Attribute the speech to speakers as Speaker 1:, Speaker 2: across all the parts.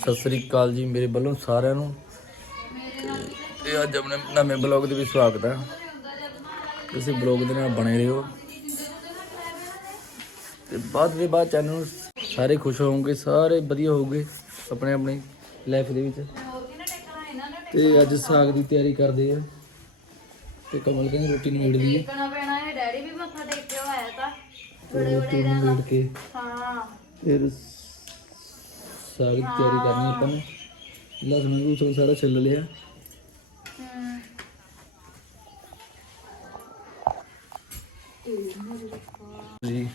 Speaker 1: ਸਤਿ ਸ੍ਰੀ ਅਕਾਲ ਜੀ ਮੇਰੇ ਵੱਲੋਂ ਸਾਰਿਆਂ ਨੂੰ। ਤੇ- ਅੱਜ ਆਪਣੇ ਨਵੇਂ ਬਲੌਗ ਦੇ ਵਿੱਚ ਸਵਾਗਤ ਹੈ। ਤੁਸੀਂ ਬਲੌਗ ਦੇ ਨਾਲ ਬਣੇ ਰਹੋ। ਤੇ ਬਾਅਦ ਦੇ ਬਾਅਦ ਚੈਨਲ ਨੂੰ ਸਾਰੇ ਖੁਸ਼ ਹੋਵੋਗੇ ਸਾਰੇ ਵਧੀਆ ਹੋਵੋਗੇ ਆਪਣੇ ਆਪਣੇ ਲਾਈਫ ਦੇ ਵਿੱਚ। ਤੇ ਅੱਜ ਸਾਗ ਦੀ ਤਿਆਰੀ ਕਰਦੇ ਆ। ਤੇ ਕਮਲ ਕਹਿੰਦੀ ਰੋਟੀ ਨੂੰ ਏੜਦੀ ਹੈ
Speaker 2: ਟੇਕਣਾ ਪੈਣਾ ਹੈ ਡੈਡੀ ਵੀ ਮੱਥਾ ਟੇਕ ਕੇ ਆਇਆ ਤਾਂ।
Speaker 1: ਤੇ ਰੋਟੀ ਨੂੰ ਏੜ ਕੇ।
Speaker 2: ਹਾਂ।
Speaker 1: ਫਿਰ ਸਾਗ ਦੀ ਤਿਆਰੀ ਕਰਨੀ ਆਪਾਂ ਨੇ। ਲਸਣ ਲੂਸਣ ਸਾਰਾ ਛਿੱਲ ਲਿਆ। ਜੀ।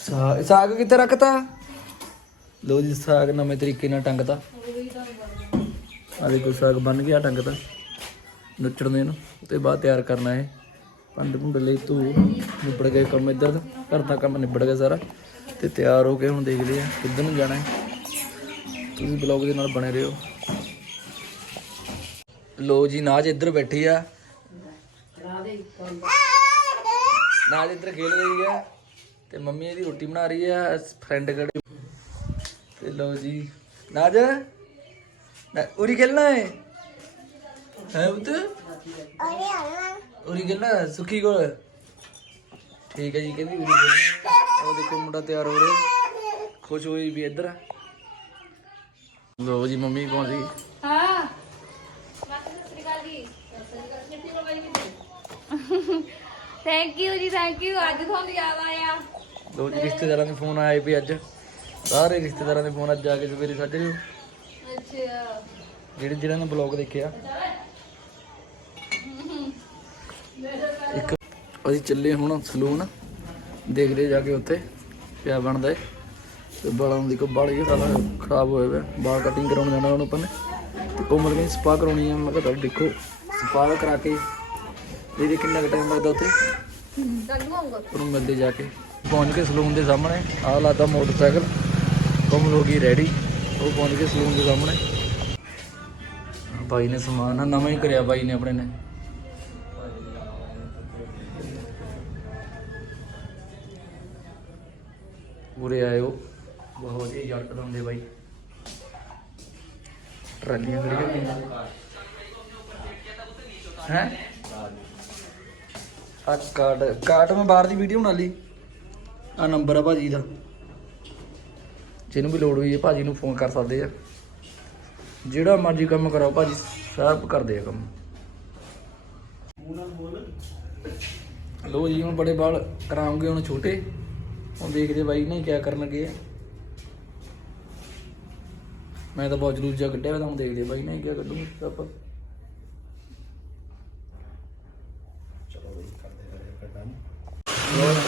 Speaker 1: ਸਾਗ ਸਾਗ ਕਿੱਥੇ ਰੱਖਤਾ? ਲੋ ਜੀ, ਸਾਗ ਨਵੇਂ ਤਰੀਕੇ ਨਾਲ ਟੰਗਤਾ। ਆ ਦੇਖੋ, ਸਾਗ ਬਣ ਗਿਆ, ਟੰਗਤਾ। ਨੁੱਚੜ ਦੇ ਨੂੰ, ਤੇ ਬਾਅਦ ਤਿਆਰ ਕਰਨਾ ਹੈ ਪੰਡ ਪੁੰਡ ਲਈ ਤੂੰ ਨਿਬੜ ਗਏ ਕੰਮ ਇੱਧਰ ਦਾ। ਘਰ ਦਾ ਕੰਮ ਨਿਬੜ ਗਿਆ ਸਾਰਾ। ਤੇ ਤਿਆਰ ਹੋ ਕੇ ਹੁਣ ਦੇਖਦੇ ਆ ਕਿੱਧਰ ਨੂੰ ਜਾਣਾ ਹੈ। ਤੁਸੀਂ ਬਲੌਗ ਦੇ ਨਾਲ ਬਣੇ ਰਹੋ। ਲੋ ਜੀ, ਨਾਜ ਇੱਧਰ ਬੈਠੀ ਆ। ਨਾਜ ਇੱਧਰ ਖੇਲ ਰਹੀ ਹੈ ਤੇ ਮੰਮੀ ਇਹਦੀ ਰੋਟੀ ਬਣਾ ਰਹੀ ਹੈ ਫਰੈਂਡ ਕੜੀ ਤੇ ਲੋ ਜੀ, ਨਾਜ ਉਰੀ ਖੇਲਣਾ ਹੈ? ਹੈ ਬੁੱਤ ਉਰੀ ਖੇਲਣਾ, ਸੁਖੀ ਕੋਲ? ਠੀਕ ਹੈ ਜੀ, ਕਹਿੰਦੀ ਉਰੀ ਖੇਲਣਾ। ਉਹ ਦੇਖੋ ਮੁੰਡਾ ਤਿਆਰ ਹੋ ਰਿਹਾ। ਖੁਸ਼ ਹੋਈ ਵੀ ਇੱਧਰ ਲੋ ਜੀ ਮੰਮੀ ਕੌਣ ਸੀ?
Speaker 2: ਹਾਂ। ਥੈਂਕ ਯੂ ਜੀ। ਥੈਂਕ ਯੂ ਅੱਜ ਤੁਹਾਨੂੰ ਯਾਦ ਆਇਆ।
Speaker 1: ਲੋ ਜੀ ਰਿਸ਼ਤੇਦਾਰਾਂ ਦੇ ਫੋਨ ਆਏ ਵੀ ਅੱਜ। ਸਾਰੇ ਰਿਸ਼ਤੇਦਾਰਾਂ ਦੇ ਫੋਨ ਅੱਜ ਆ ਕੇ ਸਵੇਰੇ ਸਾਜਰੇ
Speaker 2: ਅੱਛਾ।
Speaker 1: ਜਿਹੜੇ ਜਿਹਨਾਂ ਨੇ ਬਲੌਗ ਦੇਖਿਆ। ਇੱਕ ਅਸੀਂ ਚੱਲੇ ਹੁਣ ਸਲੂਨ ਦੇਖਦੇ ਜਾ ਕੇ ਉੱਥੇ ਕਿਆ ਬਣਦਾ ਏ। ਤੇ ਬਾਲਾਂ ਨੂੰ ਦੇਖੋ ਬਾਲ ਇਹ ਸਾਰਾ ਖਰਾਬ ਹੋਏ ਵੇ। ਬਾਲ ਕਟਿੰਗ ਕਰਾਉਣ ਜਾਣਾ ਉਹਨੂੰ ਆਪਾਂ ਨੇ। ਤੇ ਕੋਮਲ ਕਹਿੰਦੀ ਸਪਾ ਕਰਾਉਣੀ ਆ। ਮੈਂ ਕਿਹਾ ਦੇਖੋ ਸਪਾ ਕਰਾ ਕੇ ਇਹਦੇ ਕਿੰਨਾ ਕੁ ਟਾਈਮ ਲੱਗਦਾ ਉੱਥੇ? ਉਹਨੂੰ ਮਿਲਦੇ ਜਾ ਕੇ। ਪਹੁੰਚ ਕੇ ਸਲੂਨ ਦੇ ਸਾਹਮਣੇ। ਆਹ ਲਾਦਾ ਮੋਟਰਸਾਈਕਲ। ਕੋਮਲ ਹੋ ਗਈ ਰੈਡੀ ਉਹ ਪਹੁੰਚ ਕੇ ਸਲੂਨ ਦੇ ਸਾਹਮਣੇ। ਬਾਈ ਨੇ ਸਮਾਨ ਆ ਨਵਾਂ ਹੀ ਕਰਿਆ ਬਾਈ ਨੇ ਆਪਣੇ ਨੇ। ਪੂਰੇ ਆਇਓ। ਬਹੁਤ ਵਧੀਆ ਜੱਟ ਲਾਉਂਦੇ ਬਾਈ। ਟਰਾਲੀਆਂ ਖੜੀਆਂ ਹੈ? ਆ ਕਾਰਡ ਕਾਰਡ ਮੈਂ ਬਾਹਰ ਦੀ ਵੀਡੀਓ ਬਣਾ ਲਈ। ਆ ਨੰਬਰ ਆ ਭਾਜੀ ਦਾ। ਜਿਹਨੂੰ ਵੀ ਲੋੜ ਹੋਈ ਹੈ ਭਾਜੀ ਨੂੰ ਫੋਨ ਕਰ ਸਕਦੇ ਆ। ਜਿਹੜਾ ਮਰਜ਼ੀ ਕੰਮ ਕਰਾਓ ਭਾਜੀ, ਸਭ ਕਰਦੇ ਆ ਕੰਮ। ਲੋ ਜੀ, ਹੁਣ ਬੜੇ ਬਾਲ ਕਰਾਉਂਗੇ ਹੁਣ ਛੋਟੇ। ਹੁਣ ਦੇਖਦੇ ਬਾਈ ਨੇ ਕੀ ਕਰਨ ਲੱਗੇ ਆ ਮੈਂ ਤਾਂ ਬਹੁਤ ਜਲੂਸ ਜਿਹਾ ਕੱਢਿਆ ਹੋਇਆ ਤਾਂ ਹੁਣ ਦੇਖਦੇ ਬਾਈ ਨੇ ਕੀ ਕੱਢੂਗੇ ਆਪਾਂ। ਲੱਗ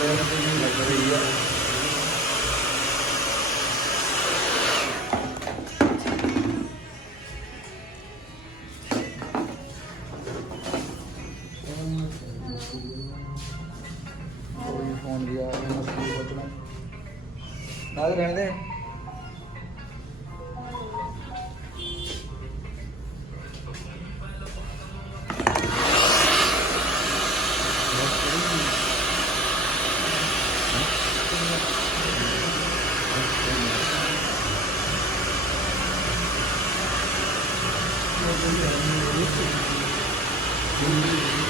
Speaker 1: ਕੋਈ ਫੋਨ ਗਿਆ ਮੈਂ ਬਚਣਾ ਨਾਲ ਰਹਿਣ ਦੇ ਕੱਟ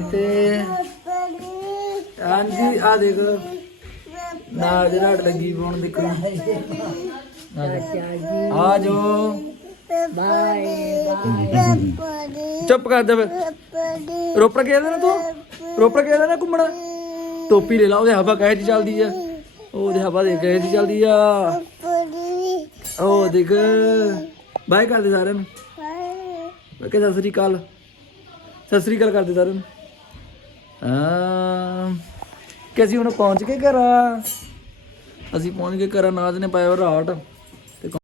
Speaker 1: ਕਿਤੇ ਹਾਂਜੀ ਆ ਦੇਖੋ। ਨਾਲ ਰਾਟ ਲੱਗੀ ਪਾਉਣ ਦੇਖੋ। ਆ ਜੋ ਚੁੱਪ ਕਰ ਜਾ ਰੋਪੜ ਗਿਆ ਨਾ ਤੂੰ? ਰੋਪੜ ਗਿਆ ਨਾ ਘੁੰਮਣ? ਟੋਪੀ ਲੈ ਲਾ, ਉਹਦੇ ਹਵਾ ਕਹੇ ਚ ਚੱਲਦੀ ਆ? ਉਹਦੇ ਹਵਾ ਦੇ ਕਹੇ ਚ ਚੱਲਦੀ ਆ। ਉਹ ਦੇਖ। ਬਾਏ ਕਰਦੇ ਸਾਰਿਆਂ ਨੂੰ। ਮੈਂ ਕਿਹਾ ਸਤਿ ਸ੍ਰੀ ਅਕਾਲ। ਸਤਿ ਸ੍ਰੀ ਅਕਾਲ ਕਰਦੇ ਸਾਰਿਆਂ ਨੂੰ। ਹਾਂ ਕਿ ਅਸੀਂ ਹੁਣ ਪਹੁੰਚ ਗਏ ਘਰਾਂ? ਅਸੀਂ ਪਹੁੰਚ ਗਏ ਘਰਾਂ, ਨਾਜ ਨੇ ਪਾਇਆ ਰਾਟ।